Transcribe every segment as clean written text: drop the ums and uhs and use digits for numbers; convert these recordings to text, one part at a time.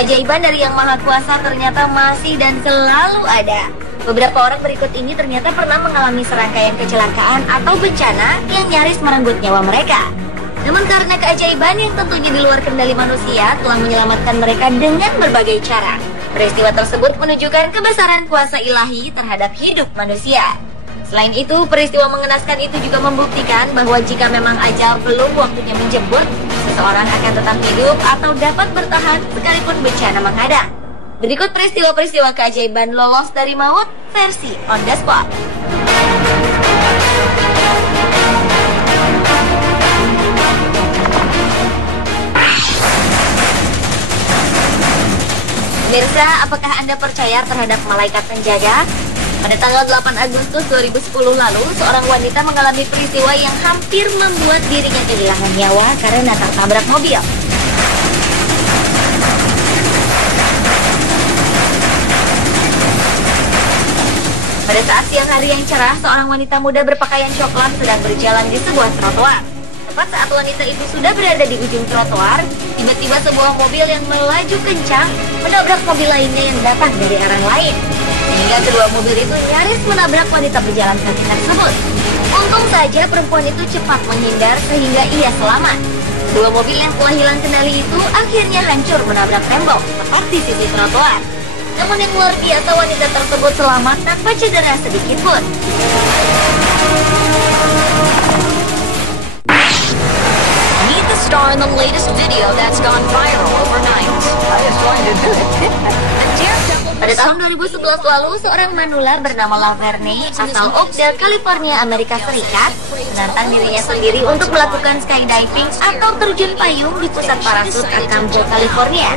Keajaiban dari Yang Maha Kuasa ternyata masih dan selalu ada. Beberapa orang berikut ini ternyata pernah mengalami serangkaian kecelakaan atau bencana yang nyaris merenggut nyawa mereka. Namun karena keajaiban yang tentunya di luar kendali manusia telah menyelamatkan mereka dengan berbagai cara. Peristiwa tersebut menunjukkan kebesaran kuasa ilahi terhadap hidup manusia. Selain itu, peristiwa mengenaskan itu juga membuktikan bahwa jika memang ajal belum waktunya menjemput, seseorang akan tetap hidup atau dapat bertahan sekalipun bencana menghadang. Berikut peristiwa-peristiwa keajaiban lolos dari maut versi on the spot. Pemirsa, apakah Anda percaya terhadap malaikat penjaga? Pada tanggal 8 Agustus 2010 lalu, seorang wanita mengalami peristiwa yang hampir membuat dirinya kehilangan nyawa karena tertabrak mobil. Pada saat siang hari yang cerah, seorang wanita muda berpakaian coklat sedang berjalan di sebuah trotoar. Tepat saat wanita itu sudah berada di ujung trotoar, tiba-tiba sebuah mobil yang melaju kencang menabrak mobil lainnya yang datang dari arah lain. Sehingga kedua mobil itu nyaris menabrak wanita berjalan kaki tersebut. Untung saja perempuan itu cepat menghindar sehingga ia selamat. Dua mobil yang telah hilang kendali itu akhirnya hancur menabrak tembok tepat di sisi trotoar. Namun yang luar biasa, wanita tersebut selamat tanpa cedera sedikit pun. Meet the star in the latest video that's gone viral overnight. I just going to do it. Pada tahun 2011 lalu, seorang manula bernama Laverne asal Oakdale, California, Amerika Serikat menantang dirinya sendiri untuk melakukan skydiving atau terjun payung di pusat parasut Acapulco, California.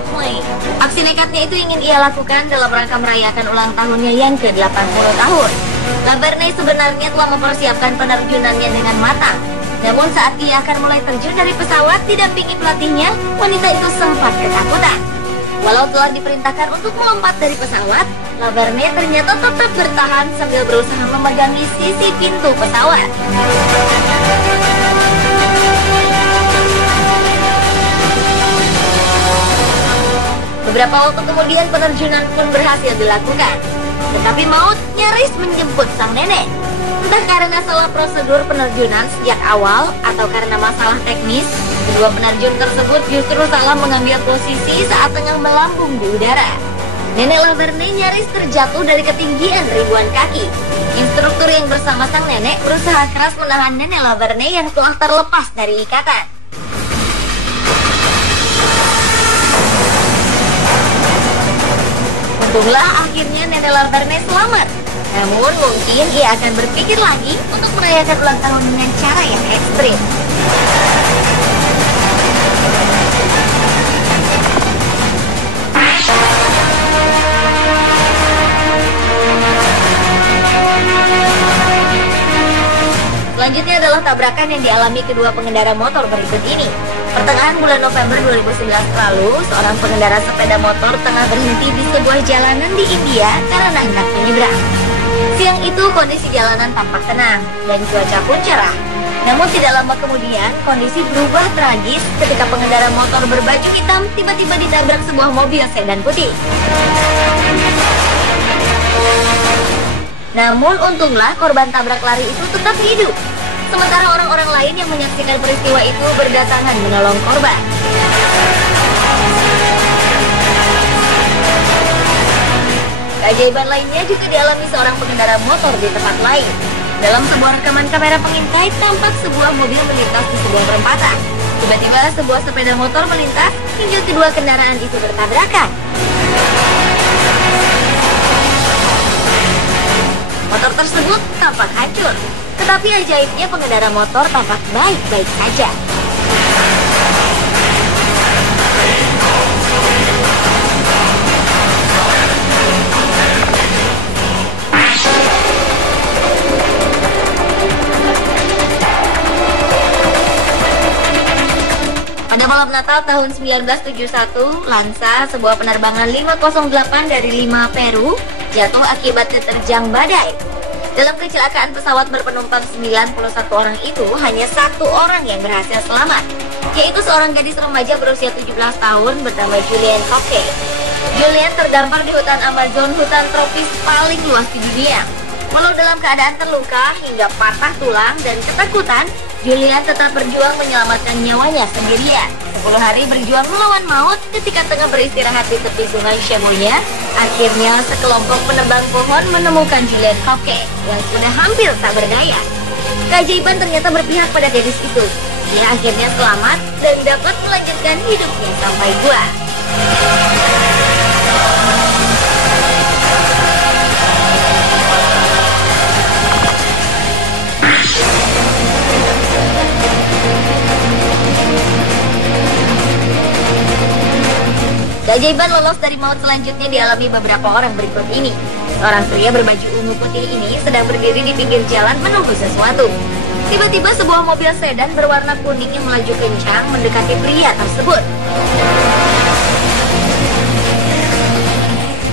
Aksi nekatnya itu ingin ia lakukan dalam rangka merayakan ulang tahunnya yang ke-80 tahun. Laverne sebenarnya telah mempersiapkan penerjunannya dengan matang. Namun saat ia akan mulai terjun dari pesawat didampingi pelatihnya, wanita itu sempat ketakutan. Walau telah diperintahkan untuk melompat dari pesawat, Laverne ternyata tetap bertahan sambil berusaha memegangi sisi pintu pesawat. Beberapa waktu kemudian penerjunan pun berhasil dilakukan. Tetapi maut nyaris menjemput sang nenek. Entah karena salah prosedur penerjunan sejak awal atau karena masalah teknis, kedua penerjun tersebut justru salah mengambil posisi saat tengah melambung di udara. Nenek Laverne nyaris terjatuh dari ketinggian ribuan kaki. Instruktur yang bersama sang nenek berusaha keras menahan nenek Laverne yang telah terlepas dari ikatan. Untunglah akhirnya nenek Laverne selamat. Namun mungkin ia akan berpikir lagi untuk merayakan ulang tahun dengan cara yang ekstrim. Selanjutnya adalah tabrakan yang dialami kedua pengendara motor berikut ini. Pertengahan bulan November 2011 lalu, seorang pengendara sepeda motor tengah berhenti di sebuah jalanan di India karena hendak menyeberang. Siang itu kondisi jalanan tampak tenang dan cuaca pun cerah. Namun tidak lama kemudian kondisi berubah tragis ketika pengendara motor berbaju hitam tiba-tiba ditabrak sebuah mobil sedan putih. Namun untunglah korban tabrak lari itu tetap hidup. Sementara orang-orang lain yang menyaksikan peristiwa itu berdatangan menolong korban. Keajaiban lainnya juga dialami seorang pengendara motor di tempat lain. Dalam sebuah rekaman kamera pengintai, tampak sebuah mobil melintas di sebuah perempatan. Tiba-tiba sebuah sepeda motor melintas hingga kedua kendaraan itu bertabrakan. Motor tersebut tampak hancur, tetapi ajaibnya pengendara motor tampak baik-baik saja. Pada malam Natal tahun 1971, Lansa, sebuah penerbangan 508 dari Lima, Peru, jatuh akibat diterjang badai. Dalam kecelakaan pesawat berpenumpang 91 orang itu, hanya 1 orang yang berhasil selamat, yaitu seorang gadis remaja berusia 17 tahun bernama Julianne Koke. Julianne terdampar di hutan Amazon, hutan tropis paling luas di dunia. Walau dalam keadaan terluka hingga patah tulang dan ketakutan, Julianne tetap berjuang menyelamatkan nyawanya sendirian. 10 hari berjuang melawan maut ketika tengah beristirahat di tepi sungai Shamoya, akhirnya sekelompok penebang pohon menemukan Julianne Koke yang sudah hampir tak berdaya. Keajaiban ternyata berpihak pada gadis itu. Dia akhirnya selamat dan dapat melanjutkan hidupnya sampai tua. Keajaiban lolos dari maut selanjutnya dialami beberapa orang berikut ini. Seorang pria berbaju ungu putih ini sedang berdiri di pinggir jalan menunggu sesuatu. Tiba-tiba sebuah mobil sedan berwarna kuning yang melaju kencang mendekati pria tersebut.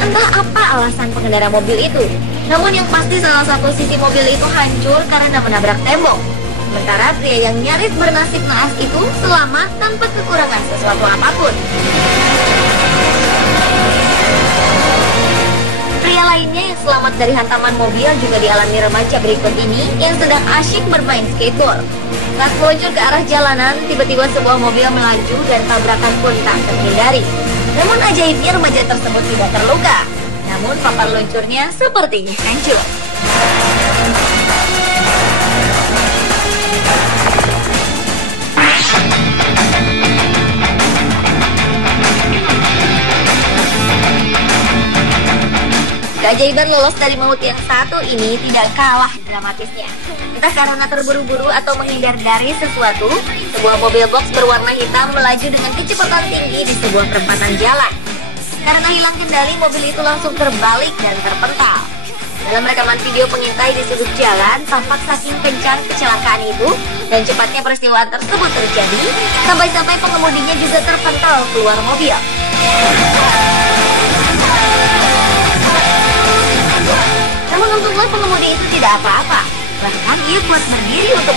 Entah apa alasan pengendara mobil itu, namun yang pasti salah satu sisi mobil itu hancur karena menabrak tembok. Sementara pria yang nyaris bernasib naas itu selamat tanpa kekurangan sesuatu apapun. Pria lainnya yang selamat dari hantaman mobil juga dialami remaja berikut ini yang sedang asyik bermain skateboard. Saat meluncur ke arah jalanan, tiba-tiba sebuah mobil melaju dan tabrakan pun tak terhindari. Namun ajaibnya remaja tersebut tidak terluka. Namun papan luncurnya sepertinya hancur. Keajaiban lolos dari maut yang satu ini tidak kalah dramatisnya. Entah karena terburu-buru atau menghindar dari sesuatu, sebuah mobil box berwarna hitam melaju dengan kecepatan tinggi di sebuah perempatan jalan. Karena hilang kendali, mobil itu langsung terbalik dan terpental. Dalam rekaman video pengintai di sudut jalan, tampak saking kencang kecelakaan itu dan cepatnya peristiwa tersebut terjadi, sampai-sampai pengemudinya juga terpental keluar mobil. Namun untunglah pengemudi itu tidak apa-apa. Bahkan ia kuat berdiri untuk